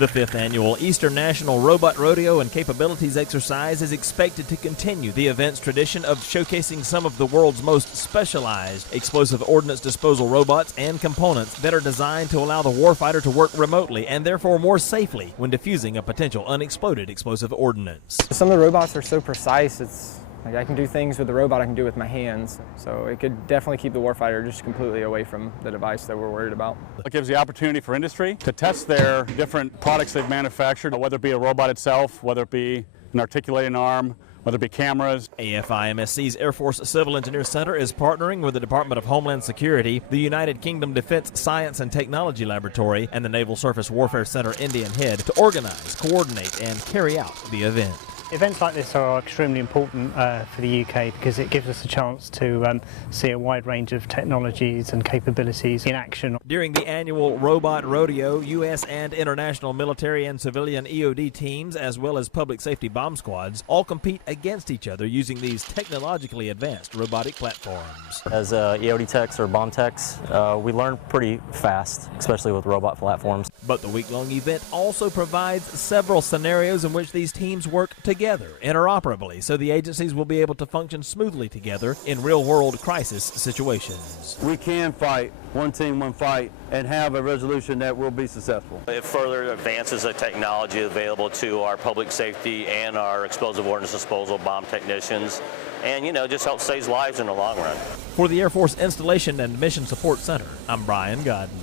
The 5th annual Eastern National Robot Rodeo and Capabilities Exercise is expected to continue the event's tradition of showcasing some of the world's most specialized explosive ordnance disposal robots and components that are designed to allow the warfighter to work remotely and therefore more safely when diffusing a potential unexploded explosive ordnance. Some of the robots are so precise, like I can do things with the robot I can do with my hands, so it could definitely keep the warfighter just completely away from the device that we're worried about. It gives the opportunity for industry to test their different products they've manufactured, whether it be a robot itself, whether it be an articulating arm, whether it be cameras. AFI-MSC's Air Force Civil Engineer Center is partnering with the Department of Homeland Security, the United Kingdom Defense Science and Technology Laboratory, and the Naval Surface Warfare Center Indian Head to organize, coordinate, and carry out the event. Events like this are extremely important for the UK because it gives us a chance to see a wide range of technologies and capabilities in action. During the annual Robot Rodeo, U.S. and international military and civilian EOD teams, as well as public safety bomb squads, all compete against each other using these technologically advanced robotic platforms. As EOD techs or bomb techs, we learn pretty fast, especially with robot platforms. But the week-long event also provides several scenarios in which these teams work together interoperably, so the agencies will be able to function smoothly together in real-world crisis situations. We can fight, one team, one fight, and have a resolution that will be successful. It further advances the technology available to our public safety and our explosive ordnance disposal bomb technicians, and just helps save lives in the long run. For the Air Force Installation and Mission Support Center, I'm Brian Goddin.